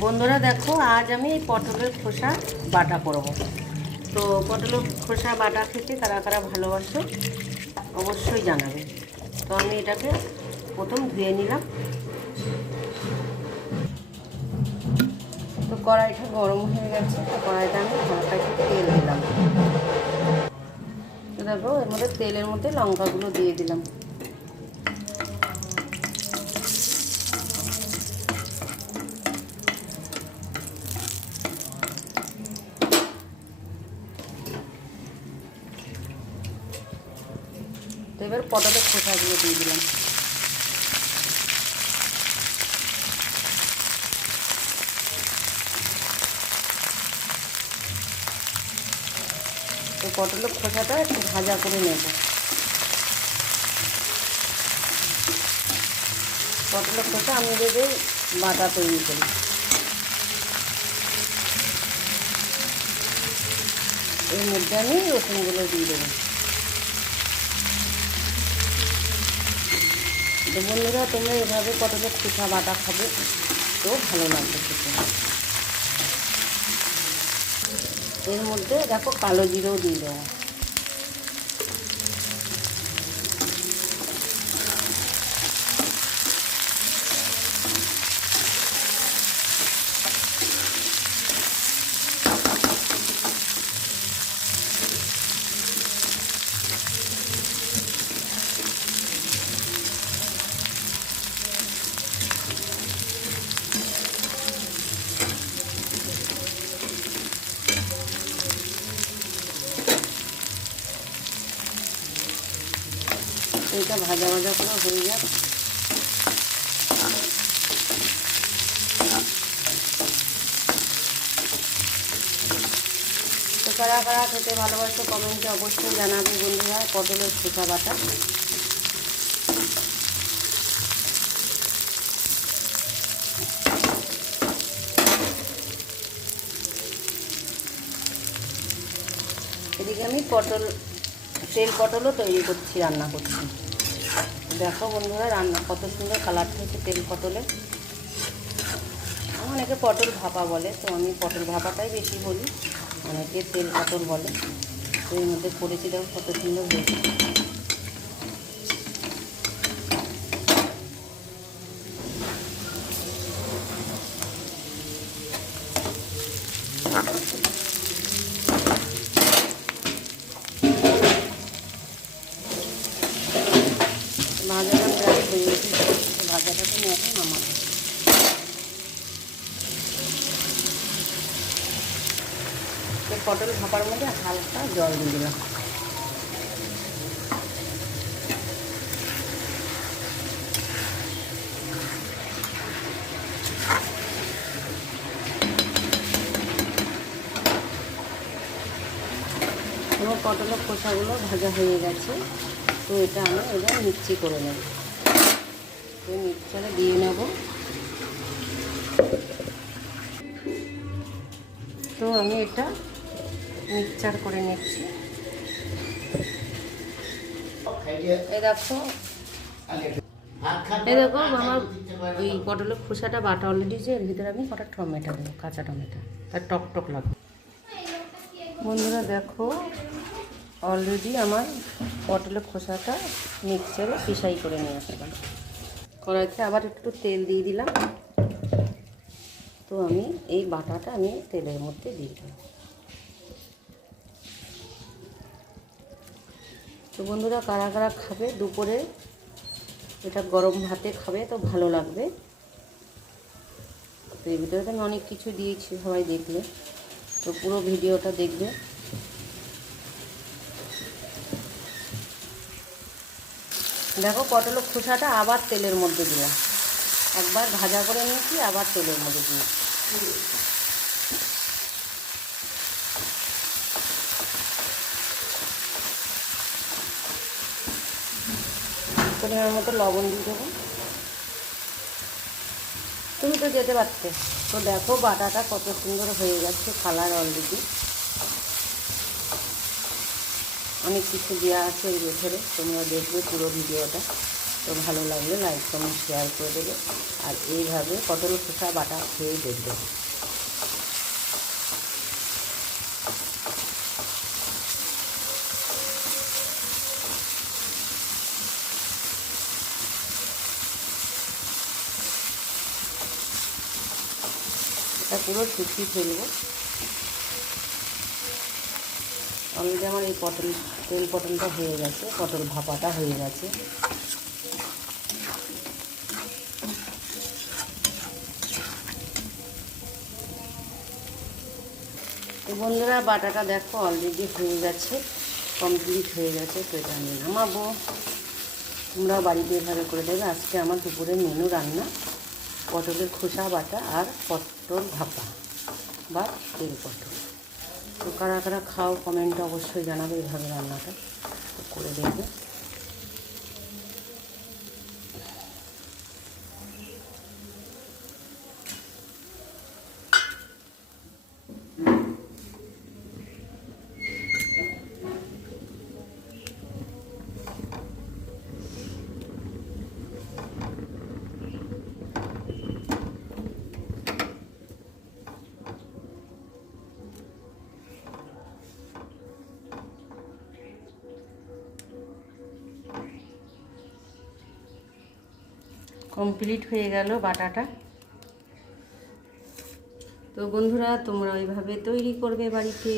বন্ধুরা দেখো, আজ আমি পটলের খোসা বাটা করব। তো পটলের খোসা বাটা খেতে কারা কারা ভালোবাসো অবশ্যই জানাবে। তো আমি এটাকে প্রথম ধুয়ে নিলাম। তো কড়াইটা গরম হয়ে গেছে, তো কড়াইটা আমি হালকা একটু তেল দিলাম। তো দেখো এর মধ্যে তেলের মধ্যে লঙ্কাগুলো দিয়ে দিলাম। তো এবার পটলের খোসাগুলো দিয়ে দিলাম। তো পটলের খোসাটা একটু ভাজা করে নেব। পটলের খোসা আমি যদি বাটা তৈরি করি, এর মধ্যে আমি রসুনগুলো দিয়ে দেবো। তো বন্ধুরা, তোমরা এভাবে পটলের খোসা বাটা খাবে, তো ভালো লাগবে খেতে। এর মধ্যে দেখো কালো জিরেও দিয়ে দেবো। এটা ভাজা ভাজা করে হয়ে যাক। তো কারা কারা খেতে ভালোবাসো কমেন্টে অবশ্যই জানাবে বন্ধুরা পটলের খোসা বাটা। এদিকে আমি তেল পটলও তৈরি করছি, রান্না করছি। দেখো বন্ধুরা, রান্না কত সুন্দর কালার হয়েছে তেল পটলে। অনেকে পটল ভাপা বলে, তো আমি পটল ভাপাটাই বেশি বলি, অনেকে তেল পটল বলে। তো এর মধ্যে করেছি, দেখো কত সুন্দর হয়েছে। ভাজাটা প্রায় হয়ে গেছে, ভাজাটা তো এখন আমার পটল ভাপার মধ্যে হালকা জল দিয়ে দিলাম। আমার পটলের খোসাগুলো ভাজা হয়ে গেছে, তো এটা আমি এবার মিক্সি করে নেব। তো মিক্সারে দিয়ে নেব। তো আমি এটা মিক্সচার করে নিচ্ছি। এই দেখো আমার ওই পটলের খোসাটা বাটা অলরেডি, যে এর ভিতরে আমি কটা টমেটো দেবো, কাঁচা টমেটো, তার টক টক লাগবে। বন্ধুরা দেখো, অলরেডি আমার পটলের খোসাটা মিক্সচারে পিসাই করে নিয়ে আসলাম। কড়াইতে আবার একটু তেল দিয়ে দিলাম। তো আমি এই বাটাটা আমি তেলের মধ্যে দিয়ে দিলাম। তো বন্ধুরা, কারা কারা খাবে দুপুরে এটা গরম ভাতে খাবে, তো ভালো লাগবে। তো এই ভিতরে তো আমি অনেক কিছু দিয়েছি, সবাই দেখলে তো পুরো ভিডিওটা দেখবে। দেখো পটলের খোসাটা আবার তেলের মধ্যে দিলাম, একবার ভাজা করে নিয়েছি, আবার তেলের মধ্যে দিয়েছি। পরিমাণ মতো লবণ দিয়ে দেবো। তুমি তো যেতে পারতে। তো দেখো বাটাটা কত সুন্দর হয়ে যাচ্ছে, কালার অলরেডি। অনেক কিছু দেওয়া আছে এর ভেতরে, তোমরা দেখবে পুরো ভিডিওটা। তো ভালো লাগলে লাইক কমেন্ট শেয়ার করে দেবে। আর এইভাবে পটল খোসা বাটা খেয়ে দেখবে। এটা পুরো শুকিয়ে ফেলবো। অলরেডি আমার এই পটলটা হয়ে গেছে, পটল ভাপাটা হয়ে গেছে। তো বন্ধুরা বাটাটা দেখো অলরেডি হয়ে গেছে, কমপ্লিট হয়ে গেছে। তো এটা আমি নামাবো। তোমরাও বাড়িতে এভাবে করে দেবে। আজকে আমার দুপুরের মেনু রান্না পটলের খোসা বাটা আর পটল ভাপা বা তেল পটল। তো কারা কারা খাও কমেন্টে অবশ্যই জানাবে এইভাবে রান্নাটা করে দেখবে। কমপ্লিট হয়ে গেল বাটাটা। তো বন্ধুরা তোমরা ওইভাবে তৈরি করবে বাড়িতে।